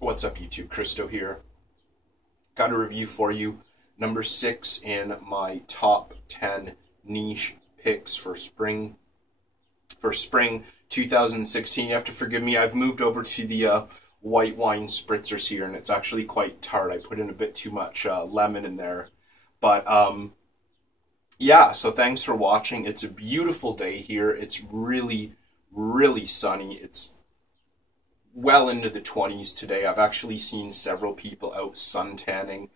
What's up, YouTube? Kristo here. Got a review for you. Number 6 in my top 10 niche picks for spring 2016. You have to forgive me. I've moved over to the white wine spritzers here, and it's actually quite tart. I put in a bit too much lemon in there. But yeah, so thanks for watching. It's a beautiful day here. It's really, really sunny. It's well into the 20s today. I've actually seen several people out suntanning,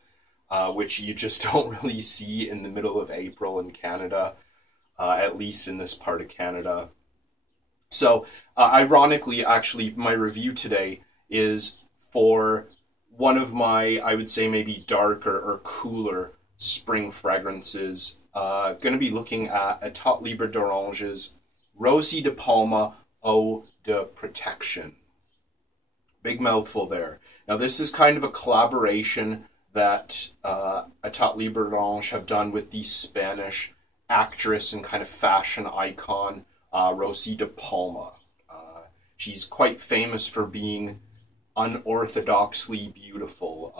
which you just don't really see in the middle of April in Canada, at least in this part of Canada. So, ironically, actually, my review today is for one of my, I would say, maybe darker or cooler spring fragrances. Going to be looking at Etat Libre d'Orange's Rossy de Palma Eau de Protection. Big mouthful there. Now, this is kind of a collaboration that Etat Libre d'Orange have done with the Spanish actress and kind of fashion icon, Rossy de Palma. She's quite famous for being unorthodoxly beautiful,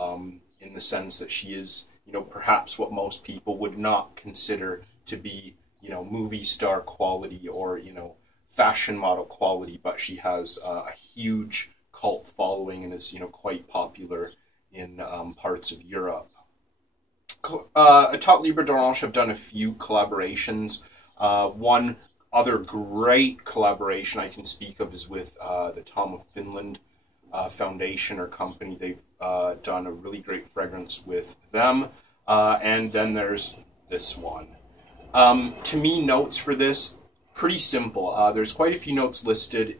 in the sense that she is, perhaps what most people would not consider to be, movie star quality or, fashion model quality, but she has a huge cult following and is, quite popular in parts of Europe. Etat Libre d'Orange have done a few collaborations. One other great collaboration I can speak of is with the Tom of Finland Foundation or company. They've done a really great fragrance with them. And then there's this one. To me, notes for this, pretty simple. There's quite a few notes listed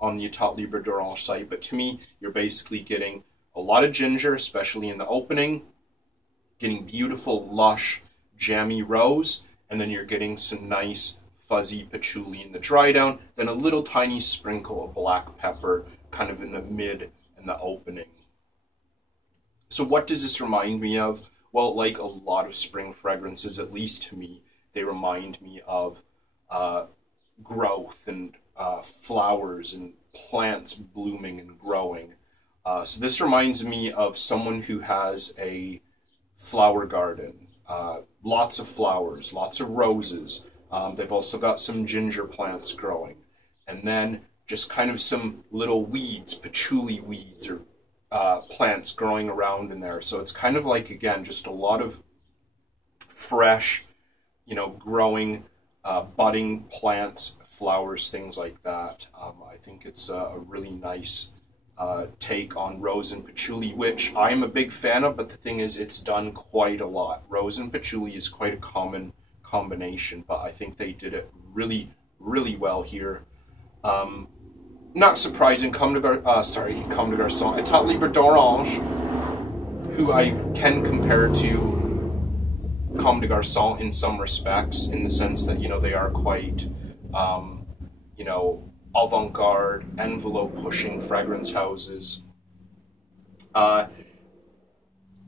on the Etat Libre d'Orange site, but to me, you're basically getting a lot of ginger, especially in the opening, getting beautiful, lush, jammy rose, and then you're getting some nice, fuzzy patchouli in the dry down, then a little tiny sprinkle of black pepper kind of in the mid and the opening. So what does this remind me of? Well, like a lot of spring fragrances, at least to me, they remind me of growth and flowers and plants blooming and growing. So this reminds me of someone who has a flower garden, lots of flowers, lots of roses. They've also got some ginger plants growing, and then just kind of some little weeds, patchouli weeds or plants growing around in there. So it's kind of like, again, just a lot of fresh, growing, budding plants, flowers, things like that. I think it's a really nice take on rose and patchouli, which I am a big fan of, but the thing is, it's done quite a lot. Rose and patchouli is quite a common combination, but I think they did it really, really well here. Not surprising, Comme de Garçon, Etat Libre d'Orange, who I can compare to Comme de Garçon in some respects, in the sense that, they are quite, avant-garde, envelope-pushing fragrance houses.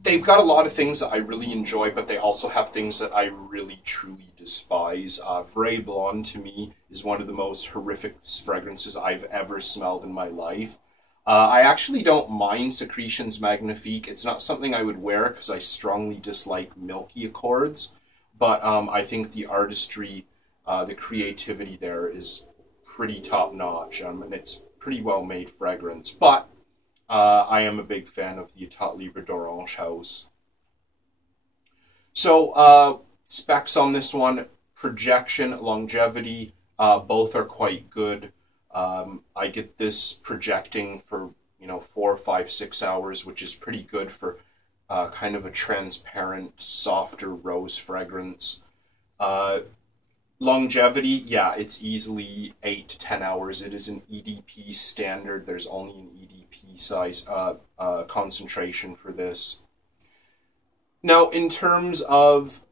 They've got a lot of things that I really enjoy, but they also have things that I really, truly despise. Vrai Blonde, to me, is one of the most horrific fragrances I've ever smelled in my life. I actually don't mind Secretions Magnifique. It's not something I would wear because I strongly dislike milky accords, but I think the artistry, the creativity there is pretty top-notch, and it's pretty well-made fragrance. But I am a big fan of the Etat Libre d'Orange house. So, specs on this one, projection, longevity, both are quite good. I get this projecting for, 4, 5, 6 hours, which is pretty good for kind of a transparent, softer rose fragrance. Longevity, yeah, it's easily 8 to 10 hours. It is an EDP standard. There's only an EDP size concentration for this. Now, in terms of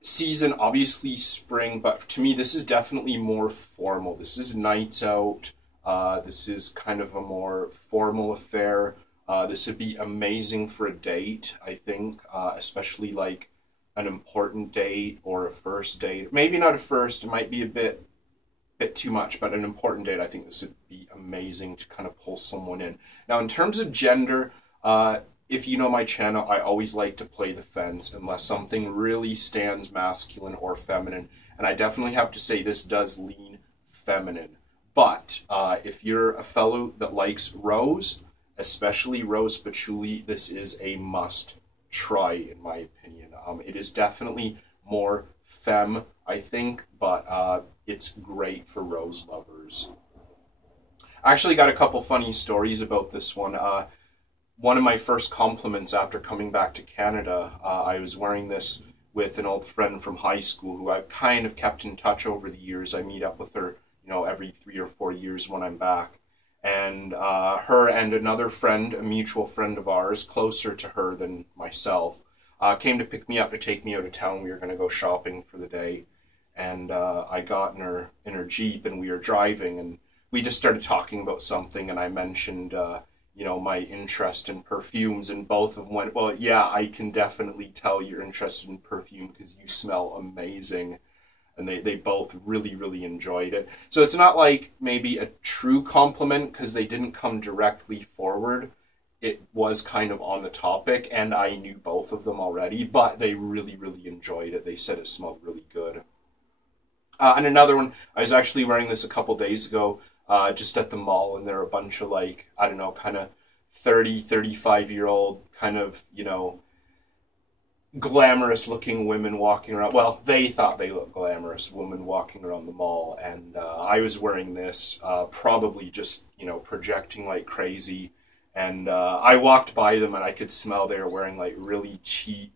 season, obviously spring, but to me, this is definitely more formal. This is nights out. This is kind of a more formal affair. This would be amazing for a date, I think, especially like an important date or a first date. Maybe not a first, it might be a bit bit too much, but an important date. I think this would be amazing to kind of pull someone in. Now, in terms of gender, if you know my channel, I always like to play the fence unless something really stands masculine or feminine. And I definitely have to say this does lean feminine. But if you're a fellow that likes rose, especially rose patchouli, this is a must try, in my opinion. It is definitely more femme, I think, but it's great for rose lovers. I actually got a couple funny stories about this one. One of my first compliments after coming back to Canada, I was wearing this with an old friend from high school who I've kind of kept in touch over the years. I meet up with her, every 3 or 4 years when I'm back. And her and another friend, a mutual friend of ours, closer to her than myself, came to pick me up to take me out of town. We were going to go shopping for the day. And I got in her Jeep and we were driving and we just started talking about something and I mentioned my interest in perfumes, and both of them went, well, yeah, I can definitely tell you're interested in perfume because you smell amazing. And they both really, really enjoyed it. So it's not like maybe a true compliment because they didn't come directly forward. It was kind of on the topic, and I knew both of them already, but they really, really enjoyed it. They said it smelled really good. And another one, I was actually wearing this a couple days ago, just at the mall, and there were a bunch of kind of 30, 35-year-old kind of, glamorous looking women walking around. Well, they thought they looked glamorous, women walking around the mall, and I was wearing this, probably just, projecting like crazy. And I walked by them and I could smell they were wearing like really cheap,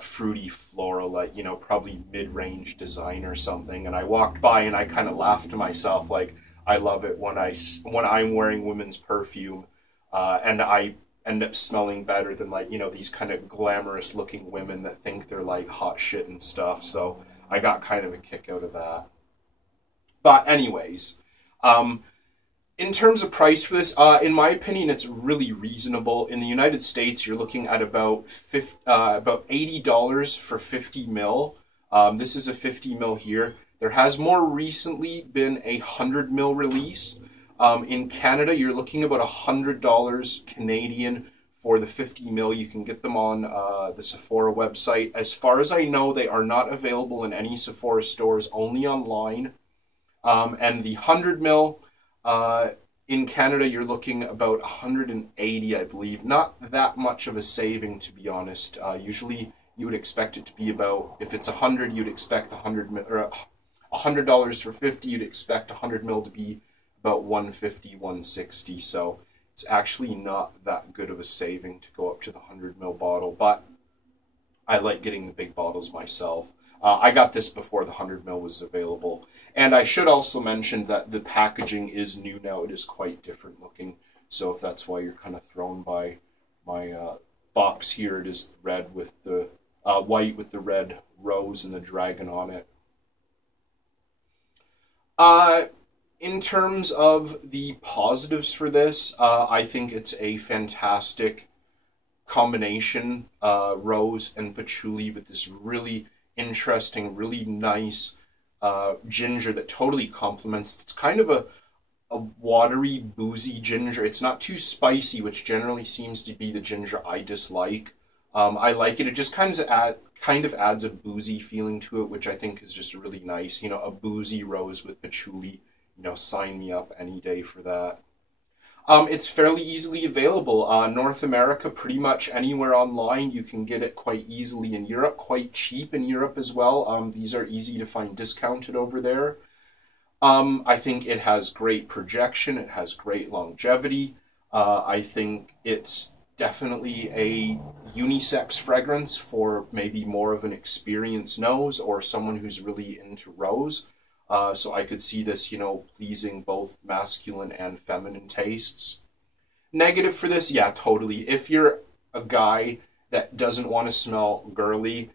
fruity floral, like, probably mid-range design or something. And I walked by and I kind of laughed to myself, like, I love it when I'm wearing women's perfume, and I end up smelling better than these kind of glamorous looking women that think they're like hot shit and stuff. So I got kind of a kick out of that. But anyways, in terms of price for this, in my opinion, it's really reasonable. In the United States, you're looking at about $80 for 50 mil. This is a 50 mil here. There has more recently been a 100 mil release. In Canada, you're looking about $100 Canadian for the 50 mil. You can get them on the Sephora website. As far as I know, they are not available in any Sephora stores, only online. And the 100 mil in Canada, you're looking about 180, I believe. Not that much of a saving, to be honest. Usually, you would expect it to be about, if it's 100, you'd expect $100 for 50. You'd expect 100 mil to be about 150, 160. So it's actually not that good of a saving to go up to the 100 mil bottle. But I like getting the big bottles myself. I got this before the 100 mil was available. And I should also mention that the packaging is new now. It is quite different looking. So if that's why you're kind of thrown by my box here, it is red with the white with the red rose and the dragon on it. In terms of the positives for this, I think it's a fantastic combination, rose and patchouli, with this really interesting, really nice ginger that totally complements. It's kind of a watery, boozy ginger. It's not too spicy, which generally seems to be the ginger I dislike. I like it. It just kind of adds a boozy feeling to it, which I think is just really nice. A boozy rose with patchouli. Sign me up any day for that. It's fairly easily available. North America, pretty much anywhere online. You can get it quite easily in Europe, quite cheap in Europe as well. These are easy to find discounted over there. I think it has great projection. It has great longevity. I think it's definitely a unisex fragrance for maybe more of an experienced nose or someone who's really into rose. So I could see this, pleasing both masculine and feminine tastes. Negative for this, yeah, totally. If you're a guy that doesn't want to smell girly,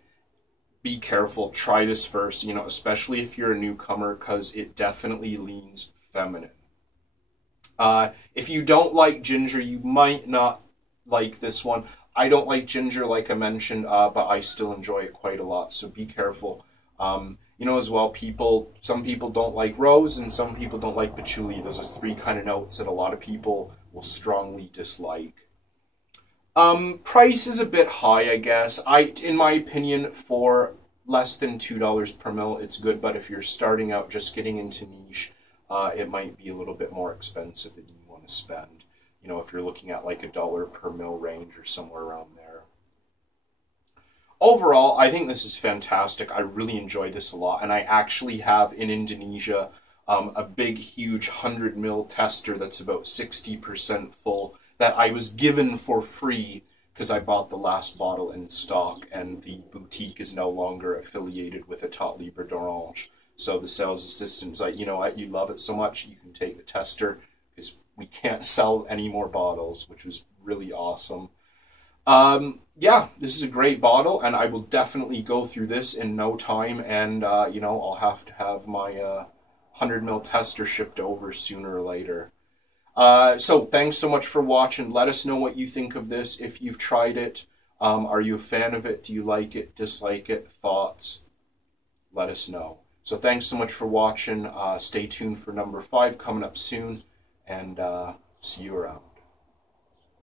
be careful. Try this first, especially if you're a newcomer, because it definitely leans feminine. If you don't like ginger, you might not like this one. I don't like ginger, like I mentioned, but I still enjoy it quite a lot, so be careful. You know, as well, some people don't like rose and some people don't like patchouli. Those are three kind of notes that a lot of people will strongly dislike. Price is a bit high, I guess. In my opinion, for less than $2 per mil, it's good. But if you're starting out just getting into niche, it might be a little bit more expensive than you want to spend. You know, if you're looking at like $1 per mil range or somewhere around there. Overall, I think this is fantastic. I really enjoy this a lot. And I actually have in Indonesia a big, huge 100 mil tester that's about 60% full that I was given for free because I bought the last bottle in stock, and the boutique is no longer affiliated with Etat Libre d'Orange. So the sales assistant was like, you know what, you love it so much, you can take the tester because we can't sell any more bottles, which was really awesome. Yeah, this is a great bottle, and I will definitely go through this in no time, and, you know, I'll have to have my 100 ml tester shipped over sooner or later. So thanks so much for watching. Let us know what you think of this, if you've tried it. Are you a fan of it? Do you like it, dislike it, thoughts? Let us know. So thanks so much for watching. Stay tuned for number 5 coming up soon, and see you around.